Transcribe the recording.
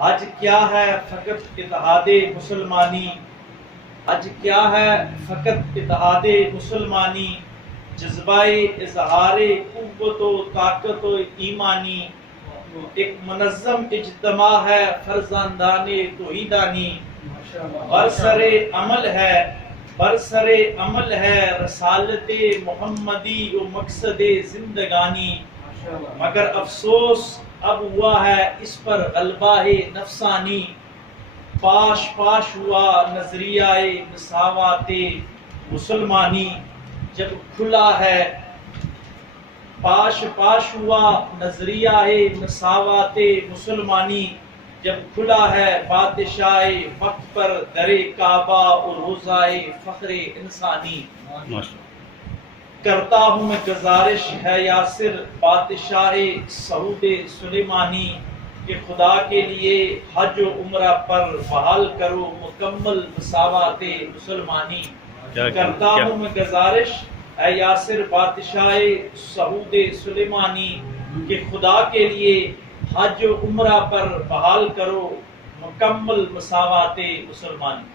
حج کیا ہے فقط اتحاد مسلمانی، حج کیا ہے فقط اتحاد مسلمانی، جذبہ اظہار قوت و طاقت و ایمانی، ایک منظم اجتماع ہے فرزندان توحیدانی، برسر عمل ہے رسالت محمدی و مقصد زندگانی، مگر افسوس اب ہوا ہے اس پر غلبہ نفسانی، پاش پاش ہوا نظریہ مساوات مسلمانی، جب کھلا ہے پاش پاش ہوا نظریہ مساوات مسلمانی، جب کھلا ہے بادشاہ وقت پر در کعبہ اور روزہ فخر انسانی، کرتا ہوں میں گزارش ہے یاسر بادشاہ سعود سلیمانی، کہ خدا کے لیے حج و عمرہ پر بحال کرو مکمل مساوات مسلمانی، کرتا ہوں میں گزارش اے یاسر بادشاہ سعود سلیمانی، کہ خدا کے لیے حج و عمرہ پر بحال کرو مکمل مساوات مسلمانی۔